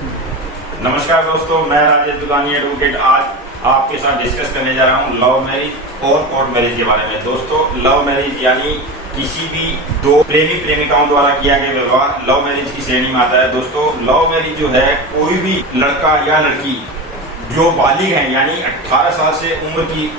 नमस्कार दोस्तों, मैं राजेश दुगानी एडवोकेट आज आपके साथ डिस्कस करने जा रहा हूं लव मैरिज और कोर्ट मैरिज के बारे में। दोस्तों, लव मैरिज यानी किसी भी दो प्रेमी प्रेमिकाओं द्वारा किया गया विवाह लव मैरिज की श्रेणी में आता है। दोस्तों, लव मैरिज जो है कोई भी लड़का या लड़की जो बालिग है यानी 18 साल से उम्र की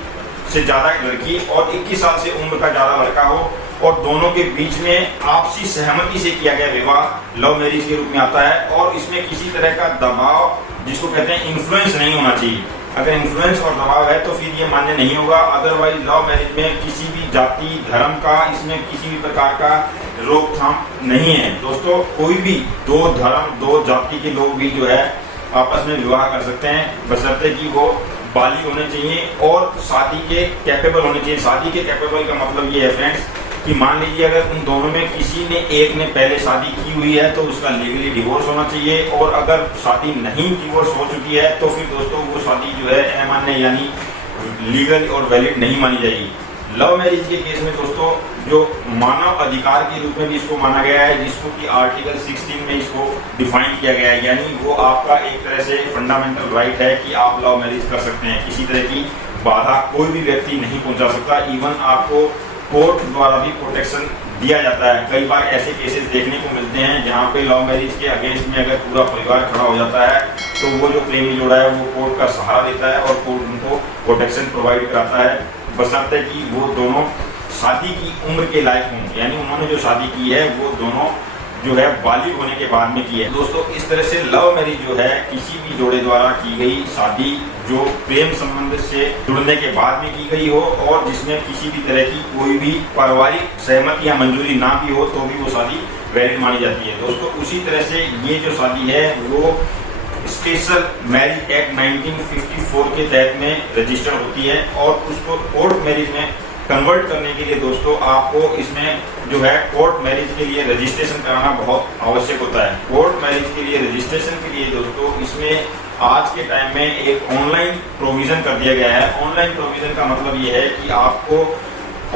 से ज्यादा लड़की और 21 साल से उम्र का ज्यादा लड़का हो और दोनों के बीच में आपसी सहमति से किया गया विवाह लव मैरिज के रूप में आता है। और इसमें किसी तरह का दबाव, जिसको कहते हैं इन्फ्लुएंस, नहीं होना चाहिए। अगर इन्फ्लुएंस और दबाव है तो फिर ये मान्य नहीं होगा। अदरवाइज लव मैरिज में किसी भी जाति धर्म का, इसमें किसी भी प्रकार का रोकथाम नहीं है। दोस्तों, कोई भी दो धर्म दो जाति के लोग भी जो है आपस में विवाह कर सकते हैं, बशर्ते कि वो बालिग होने चाहिए और शादी के कैपेबल होने चाहिए। शादी के कैपेबल का मतलब ये है फ्रेंड्स कि मान लीजिए अगर उन दोनों में किसी ने एक ने पहले शादी की हुई है तो उसका लीगली डिवोर्स होना चाहिए, और अगर शादी नहीं डिवोर्स हो चुकी है तो फिर दोस्तों वो शादी जो है अमान्य यानी लीगल और वैलिड नहीं मानी जाएगी। लव मैरिज के केस में दोस्तों जो मानव अधिकार के रूप में भी इसको माना गया है, जिसको कि आर्टिकल 16 में इसको डिफाइन किया गया है, यानी वो आपका एक तरह से फंडामेंटल राइट है कि आप लव मैरिज कर सकते हैं। किसी तरह की बाधा कोई भी व्यक्ति नहीं पहुंचा सकता। इवन आपको कोर्ट द्वारा भी प्रोटेक्शन दिया जाता है। कई बार ऐसे केसेस देखने को मिलते हैं जहां पे लव मैरिज के अगेंस्ट में अगर पूरा परिवार खड़ा हो जाता है तो वो जो प्रेमी जोड़ा है वो कोर्ट का सहारा देता है और कोर्ट उनको प्रोटेक्शन प्रोवाइड कराता है, बशर्ते कि वो दोनों शादी की उम्र के लायक हों, यानी उन्होंने जो शादी की है वो दोनों जो है बालिग होने के बाद में की है। दोस्तों, इस तरह से लव मैरिज जो है किसी भी जोड़े द्वारा की गई शादी जो प्रेम संबंध से जुड़ने के बाद में की गई हो और जिसमें किसी भी तरह की कोई भी पारिवारिक सहमति या मंजूरी ना भी हो तो भी वो शादी वैलिड मानी जाती है। दोस्तों, उसी तरह से ये जो शादी है वो स्पेशल मैरिज एक्ट 1954 के तहत में रजिस्टर होती है और उसको कोर्ट मैरिज में कन्वर्ट करने के लिए दोस्तों आपको इसमें जो है कोर्ट मैरिज के लिए रजिस्ट्रेशन कराना बहुत आवश्यक होता है। कोर्ट मैरिज के लिए रजिस्ट्रेशन के लिए दोस्तों इसमें आज के टाइम में एक ऑनलाइन प्रोविजन कर दिया गया है। ऑनलाइन प्रोविजन का मतलब ये है कि आपको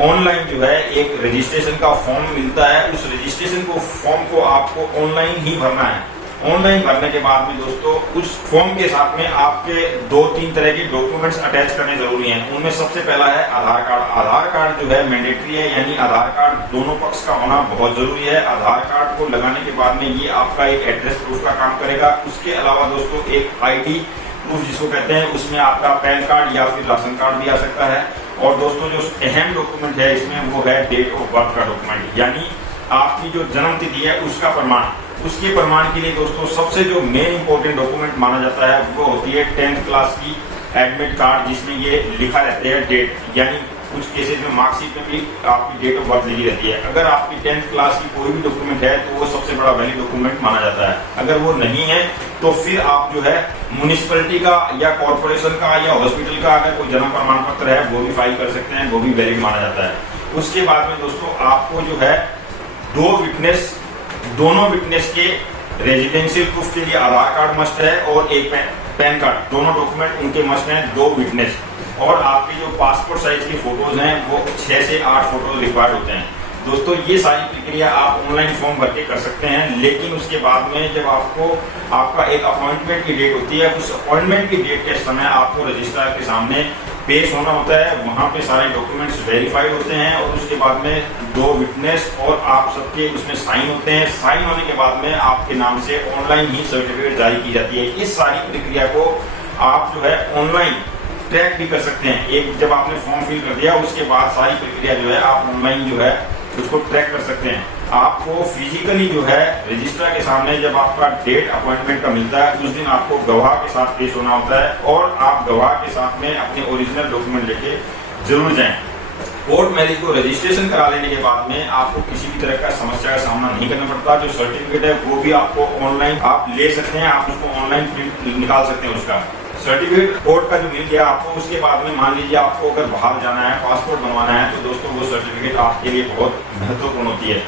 ऑनलाइन जो है एक रजिस्ट्रेशन का फॉर्म मिलता है। उस रजिस्ट्रेशन को फॉर्म को आपको ऑनलाइन ही भरना है। ऑनलाइन भरने के बाद में दोस्तों उस फॉर्म के साथ में आपके 2-3 तरह के डॉक्यूमेंट्स अटैच करने जरूरी हैं। उनमें सबसे पहला है आधार कार्ड। आधार कार्ड जो है मैंडेटरी है, यानी आधार कार्ड दोनों पक्ष का होना बहुत जरूरी है। आधार कार्ड को लगाने के बाद में ये आपका एक एड्रेस प्रूफ का काम करेगा। उसके अलावा दोस्तों एक ID प्रूफ जिसको कहते हैं, उसमें आपका पैन कार्ड या फिर राशन कार्ड भी आ सकता है। और दोस्तों जो अहम डॉक्यूमेंट है इसमें वो है डेट ऑफ बर्थ का डॉक्यूमेंट, यानी आपकी जो जन्म तिथि है उसका प्रमाण। उसके प्रमाण के लिए दोस्तों सबसे जो मेन इंपॉर्टेंट डॉक्यूमेंट माना जाता है वो होती है 10th क्लास की एडमिट कार्ड, जिसमें ये लिखा रहता है डेट, यानी कुछ केसेस में मार्कशीट में भी आपकी डेट ऑफ बर्थ लिखी रहती है। अगर आपकी 10th क्लास की कोई भी डॉक्यूमेंट है तो वो सबसे बड़ा वैलिड डॉक्यूमेंट माना जाता है। अगर वो नहीं है तो फिर आप जो है म्युनिसिपैलिटी का या कॉर्पोरेशन का या हॉस्पिटल का अगर कोई जन्म प्रमाण पत्र है वो भी फाइल कर सकते हैं, वो भी वैलिड माना जाता है। उसके बाद में दोस्तों आपको जो है दोनों विटनेस के रेजिडेंशियल प्रूफ के लिए आधार कार्ड मस्ट है और एक पैन कार्ड, दोनों डॉक्यूमेंट उनके मस्ट हैं, 2 विटनेस। और आपके जो पासपोर्ट साइज की फोटोज हैं वो 6 से 8 फोटोज रिक्वायर्ड होते हैं। दोस्तों, ये सारी प्रक्रिया आप ऑनलाइन फॉर्म भर के कर सकते हैं, लेकिन उसके बाद में जब आपका एक अपॉइंटमेंट की डेट होती है, उस अपॉइंटमेंट की डेट के समय आपको रजिस्ट्रार के सामने पेश होना होता है। वहाँ पे सारे डॉक्यूमेंट्स वेरीफाइड होते हैं और उसके बाद में 2 विटनेस और आप सबके उसमें साइन होते हैं। साइन होने के बाद में आपके नाम से ऑनलाइन ही सर्टिफिकेट जारी की जाती है। इस सारी प्रक्रिया को आप जो है ऑनलाइन ट्रैक भी कर सकते हैं। एक जब आपने फॉर्म फिल कर दिया उसके बाद सारी प्रक्रिया जो है आप ऑनलाइन जो है उसको ट्रैक कर सकते हैं। आपको फिजिकली जो है रजिस्ट्रार के सामने जब आपका डेट अपॉइंटमेंट का मिलता है उस दिन आपको गवाह के साथ पेश होना होता है और आप गवाह के साथ में अपने ओरिजिनल डॉक्यूमेंट लेके जरूर जाएं। कोर्ट मैरिज को रजिस्ट्रेशन करा लेने के बाद में आपको किसी भी तरह का समस्या का सामना नहीं करना पड़ता। जो सर्टिफिकेट है वो भी आपको ऑनलाइन आप ले सकते हैं, आप उसको ऑनलाइन प्रिंट निकाल सकते हैं। उसका सर्टिफिकेट कोर्ट का जो मिल गया आपको, उसके बाद में मान लीजिए आपको अगर बाहर जाना है, पासपोर्ट बनवाना है, तो दोस्तों वो सर्टिफिकेट आपके लिए बहुत महत्वपूर्ण होती है।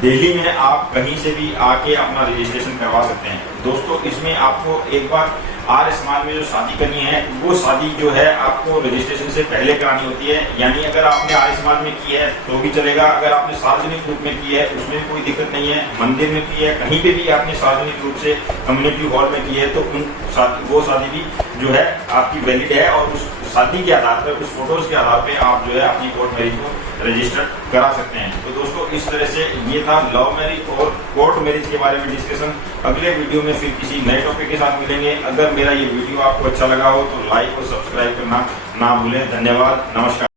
दिल्ली में आप कहीं से भी आके अपना रजिस्ट्रेशन करवा सकते हैं। दोस्तों, इसमें इसमें आपको एक बार आर्य समाज में जो शादी करनी है वो शादी जो है आपको रजिस्ट्रेशन से पहले करानी होती है। यानी अगर आपने आर्य समाज में की है तो भी चलेगा, अगर आपने सार्वजनिक रूप में की है उसमें भी कोई दिक्कत नहीं है, मंदिर में की है, कहीं पे भी आपने सार्वजनिक रूप से कम्युनिटी हॉल में की है तो वो शादी भी जो है आपकी वैलिड है और उस शादी के आधार पर, उस फोटोज के आधार पे आप जो है अपनी कोर्ट मैरिज को रजिस्टर करा सकते हैं। तो दोस्तों इस तरह से ये था लव मैरिज और कोर्ट मैरिज के बारे में डिस्कशन। अगले वीडियो में फिर किसी नए टॉपिक के साथ मिलेंगे। अगर मेरा ये वीडियो आपको अच्छा लगा हो तो लाइक और सब्सक्राइब करना ना भूलें। धन्यवाद, नमस्कार।